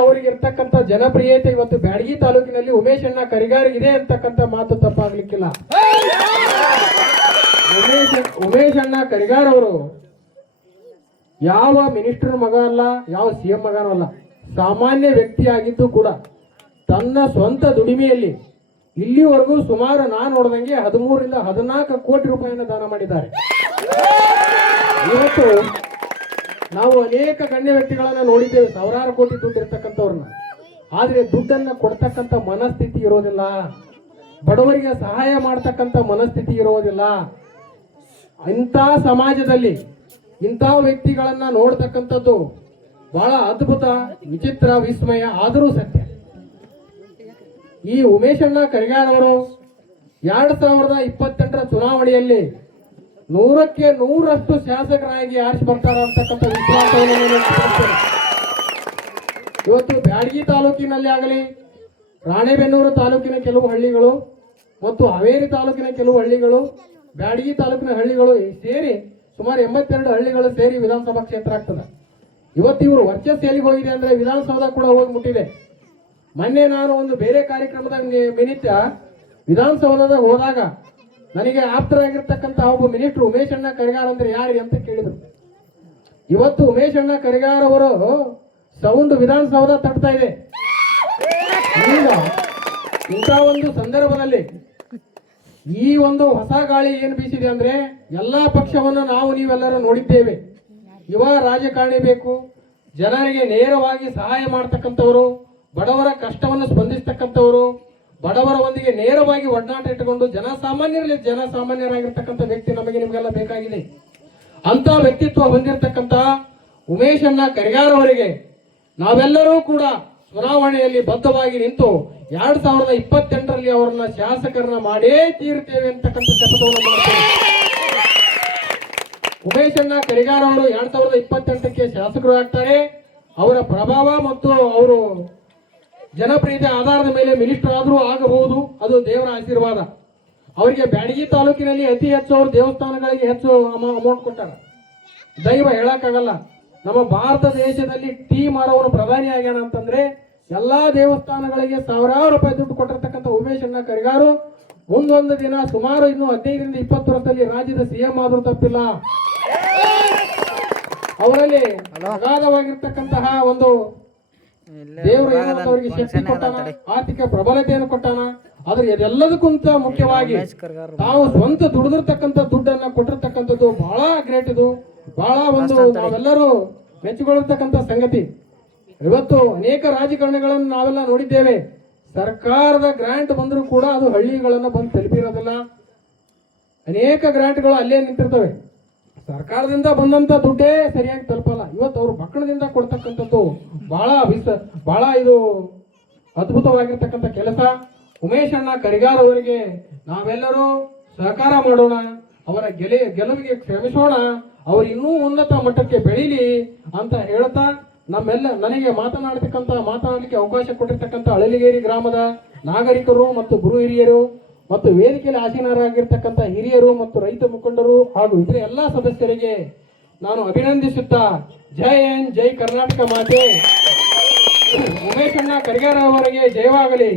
ಅವರಿಗೆ ಇರ್ತಕ್ಕಂಥ ಜನಪ್ರಿಯತೆ ಇವತ್ತು ಬ್ಯಾಡಗಿ ತಾಲೂಕಿನಲ್ಲಿ ಉಮೇಶ್ ಅಣ್ಣ ಕರಿಗಾರ್ ಇದೆ ಅಂತಕ್ಕಂಥ ಮಾತು ತಪ್ಪಾಗ್ಲಿಕ್ಕಿಲ್ಲ. ಉಮೇಶ್ ಅಣ್ಣ ಕರಿಗಾರ್ ಅವರು ಯಾವ ಮಿನಿಸ್ಟರ್ ಮಗ ಅಲ್ಲ, ಯಾವ ಸಿಎಂ ಮಗನೂ ಅಲ್ಲ, ಸಾಮಾನ್ಯ ವ್ಯಕ್ತಿಯಾಗಿದ್ದು ಕೂಡ ತನ್ನ ಸ್ವಂತ ದುಡಿಮೆಯಲ್ಲಿ ಇಲ್ಲಿವರೆಗೂ ಸುಮಾರು ನಾನು ನೋಡಿದಂಗೆ 13 ರಿಂದ 14 ಕೋಟಿ ರೂಪಾಯಿಯನ್ನು ದಾನ ಮಾಡಿದ್ದಾರೆ. ಇವತ್ತು ನಾವು ಅನೇಕ ಗಣ್ಯ ವ್ಯಕ್ತಿಗಳನ್ನ ನೋಡಿದ್ದೇವೆ, ಸಾವಿರಾರು ಕೋಟಿ ದುಡ್ಡು ಇರ್ತಕ್ಕಂಥವ್ರನ್ನ, ಆದ್ರೆ ದುಡ್ಡನ್ನ ಕೊಡ್ತಕ್ಕಂಥ ಮನಸ್ಥಿತಿ ಇರೋದಿಲ್ಲ, ಬಡವರಿಗೆ ಸಹಾಯ ಮಾಡ್ತಕ್ಕಂಥ ಮನಸ್ಥಿತಿ ಇರೋದಿಲ್ಲ. ಇಂಥ ಸಮಾಜದಲ್ಲಿ ಇಂಥ ವ್ಯಕ್ತಿಗಳನ್ನ ನೋಡ್ತಕ್ಕಂಥದ್ದು ಬಹಳ ಅದ್ಭುತ, ವಿಚಿತ್ರ, ವಿಸ್ಮಯ, ಆದರೂ ಸತ್ಯ. ಈ ಉಮೇಶ್ ಅಣ್ಣ ಕರಿಗಾರ್ ಅವರು 2028ರ ಚುನಾವಣೆಯಲ್ಲಿ 100ಕ್ಕೆ 100ರಷ್ಟು ಶಾಸಕರಾಗಿ ಆರಿಸಿ ಬರ್ತಾರ ಅಂತಕ್ಕಂಥ ವಿಶ್ವಾಸವನ್ನು ಇವತ್ತು ಬ್ಯಾಡಗಿ ತಾಲೂಕಿನಲ್ಲಿ ಆಗಲಿ, ರಾಣೆಬೆನ್ನೂರು ತಾಲೂಕಿನ ಕೆಲವು ಹಳ್ಳಿಗಳು ಮತ್ತು ಹಾವೇರಿ ತಾಲೂಕಿನ ಕೆಲವು ಹಳ್ಳಿಗಳು, ಬ್ಯಾಡಗಿ ತಾಲೂಕಿನ ಹಳ್ಳಿಗಳು ಸೇರಿ ಸುಮಾರು 82 ಹಳ್ಳಿಗಳು ಸೇರಿ ವಿಧಾನಸಭಾ ಕ್ಷೇತ್ರ ಆಗ್ತದೆ. ಇವತ್ತು ಇವರು ವರ್ಚಸ್ ಎಲ್ಲಿಗೆ ಹೋಗಿದೆ ಅಂದ್ರೆ ವಿಧಾನಸೌಧ ಕೂಡ ಹೋಗಿ ಮುಟ್ಟಿದೆ. ಮೊನ್ನೆ ನಾನು ಒಂದು ಬೇರೆ ಕಾರ್ಯಕ್ರಮದ ನಿಮಿತ್ತ ವಿಧಾನಸೌಧದಾಗ ಹೋದಾಗ ನನಗೆ ಆಪ್ತರಾಗಿರ್ತಕ್ಕಂಥ ಒಬ್ಬ ಮಿನಿಸ್ಟರ್ ಉಮೇಶ್ ಅಣ್ಣ ಕರಿಗಾರ್ ಅಂದ್ರೆ ಯಾರಿಗೆ ಅಂತ ಕೇಳಿದ್ರು. ಇವತ್ತು ಉಮೇಶ್ ಅಣ್ಣ ಕರಿಗಾರ್ ಅವರು ಸೌಂಡ್ ವಿಧಾನಸೌಧ ತಟ್ತಾ ಇದೆ. ಈಗ ಇಂಥ ಒಂದು ಸಂದರ್ಭದಲ್ಲಿ ಈ ಒಂದು ಹೊಸ ಗಾಳಿ ಏನು ಬೀಸಿದೆ ಅಂದ್ರೆ ಎಲ್ಲಾ ಪಕ್ಷವನ್ನು ನಾವು ನೀವೆಲ್ಲರೂ ನೋಡಿದ್ದೇವೆ. ಯುವ ರಾಜಕಾರಣಿ ಬೇಕು, ಜನರಿಗೆ ನೇರವಾಗಿ ಸಹಾಯ ಮಾಡ್ತಕ್ಕಂಥವರು, ಬಡವರ ಕಷ್ಟವನ್ನು ಸ್ಪಂದಿಸ್ತಕ್ಕಂಥವರು, ಬಡವರ ಒಂದಿಗೆ ನೇರವಾಗಿ ಒಡನಾಟ ಇಟ್ಟುಕೊಂಡು ಜನಸಾಮಾನ್ಯರಲ್ಲಿ ಜನಸಾಮಾನ್ಯರಾಗಿರ್ತಕ್ಕಂಥ ವ್ಯಕ್ತಿ ನಮಗೆ ನಿಮಗೆಲ್ಲ ಬೇಕಾಗಿದೆ. ಅಂತ ವ್ಯಕ್ತಿತ್ವ ಹೊಂದಿರತಕ್ಕಂಥ ಉಮೇಶ್ ಅಣ್ಣ ಕರಿಗಾರ್ ಅವರಿಗೆ ನಾವೆಲ್ಲರೂ ಕೂಡ ಚುನಾವಣೆಯಲ್ಲಿ ಬದ್ಧವಾಗಿ ನಿಂತು 2028ರಲ್ಲಿ ಅವರನ್ನ ಶಾಸಕರನ್ನ ಮಾಡೇ ತೀರ್ತೇವೆ ಅಂತಕ್ಕಂಥ ಶಪಥವನ್ನು ಮಾಡ್ತೇವೆ. ಉಮೇಶ್ ಅಣ್ಣ ಕರಿಗಾರ್ ಅವರು 2028ಕ್ಕೆ ಶಾಸಕರು ಆಗ್ತಾರೆ. ಅವರ ಪ್ರಭಾವ ಮತ್ತು ಅವರು ಜನಪ್ರಿಯತೆ ಆಧಾರದ ಮೇಲೆ ಮಿನಿಸ್ಟರ್ ಆದರೂ ಆಗಬಹುದು, ಅದು ದೇವರ ಆಶೀರ್ವಾದ. ಅವರಿಗೆ ಬ್ಯಾಡಗಿ ತಾಲೂಕಿನಲ್ಲಿ ಅತಿ ಹೆಚ್ಚು ಅವರು ದೇವಸ್ಥಾನಗಳಿಗೆ ಹೆಚ್ಚು ಅಮೌಂಟ್ ಕೊಟ್ಟಾರ. ದೈವ ಹೇಳಕ್ಕಾಗಲ್ಲ. ನಮ್ಮ ಭಾರತ ದೇಶದಲ್ಲಿ ಟೀ ಮಾರೋನು ಪ್ರಧಾನಿ ಆಗ್ಯಾನ ಅಂತಂದ್ರೆ ಎಲ್ಲಾ ದೇವಸ್ಥಾನಗಳಿಗೆ ಸಾವಿರಾರು ರೂಪಾಯಿ ದುಡ್ಡು ಕೊಟ್ಟಿರ್ತಕ್ಕಂಥ ಉಮೇಶ್ ಅಣ್ಣ ಕರಿಗಾರು ಮುಂದೊಂದು ದಿನ ಸುಮಾರು ಇನ್ನು 15 ರಿಂದ 20 ವರ್ಷದಲ್ಲಿ ರಾಜ್ಯದ ಸಿಎಂ ಆದ್ರೂ ತಪ್ಪಿಲ್ಲ. ಅವರಲ್ಲಿ ಅಗಾಧವಾಗಿರ್ತಕ್ಕಂತಹ ಒಂದು ದೇವರು ಅವರಿಗೆ ಶಕ್ತಿ ಕೊಟ್ಟಾನ, ಆರ್ಥಿಕ ಪ್ರಬಲತೆಯನ್ನು ಕೊಟ್ಟಾನ. ಆದ್ರೆ ಇದೆಲ್ಲದಕ್ಕಿಂತ ಮುಖ್ಯವಾಗಿ ತಾವು ಸ್ವಂತ ದುಡಿದಿರ್ತಕ್ಕಂಥ ದುಡ್ಡನ್ನ ಕೊಟ್ಟಿರ್ತಕ್ಕಂಥದ್ದು ಬಹಳ ಗ್ರೇಟ್. ಇದು ಬಹಳ ಒಂದು ನಾವೆಲ್ಲರೂ ಮೆಚ್ಚಿಕೊಳ್ಳತಕ್ಕಂಥ ಸಂಗತಿ. ಇವತ್ತು ಅನೇಕ ರಾಜಕಾರಣಿಗಳನ್ನು ನಾವೆಲ್ಲ ನೋಡಿದ್ದೇವೆ, ಸರ್ಕಾರದ ಗ್ರಾಂಟ್ ಬಂದರೂ ಕೂಡ ಅದು ಹಳ್ಳಿಗಳನ್ನ ಬಂದು ತಲುಪಿರೋದಿಲ್ಲ. ಅನೇಕ ಗ್ರಾಂಟ್ಗಳು ಅಲ್ಲೇ ನಿಂತಿರ್ತವೆ, ಸರ್ಕಾರದಿಂದ ಬಂದಂತ ದುಡ್ಡೇ ಸರಿಯಾಗಿ ತಲುಪಲ್ಲ. ಇವತ್ತು ಅವರು ಮಕ್ಕಳದಿಂದ ಕೊಡ್ತಕ್ಕಂಥದ್ದು ಬಹಳ ಇದು ಅದ್ಭುತವಾಗಿರ್ತಕ್ಕಂಥ ಕೆಲಸ. ಉಮೇಶ್ ಅಣ್ಣ ಕರಿಗಾರ್ ಅವರಿಗೆ ನಾವೆಲ್ಲರೂ ಸಹಕಾರ ಮಾಡೋಣ, ಅವರ ಗೆಲುವಿಗೆ ಶ್ರಮಿಸೋಣ, ಅವರು ಇನ್ನೂ ಉನ್ನತ ಮಟ್ಟಕ್ಕೆ ಬೆಳೀಲಿ ಅಂತ ಹೇಳ್ತಾ ನನಗೆ ಮಾತನಾಡಲಿಕ್ಕೆ ಅವಕಾಶ ಕೊಟ್ಟಿರ್ತಕ್ಕಂಥ ಅಳಲಿಗೇರಿ ಗ್ರಾಮದ ನಾಗರಿಕರು ಮತ್ತು ಗುರು ಹಿರಿಯರು ಮತ್ತು ವೇದಿಕೆಯಲ್ಲಿ ಆಸೀನರಾಗಿರ್ತಕ್ಕಂಥ ಹಿರಿಯರು ಮತ್ತು ರೈತ ಮುಖಂಡರು ಹಾಗೂ ಇತರ ಎಲ್ಲಾ ಸದಸ್ಯರಿಗೆ ನಾನು ಅಭಿನಂದಿಸುತ್ತಾ ಜೈ ಹಿಂದ್, ಜೈ ಕರ್ನಾಟಕ ಮಾತೆ, ಉಮೇಶ್ ಅಣ್ಣ ಕರಿಗಾರ್ ಅವರಿಗೆ ಜಯವಾಗಲಿ.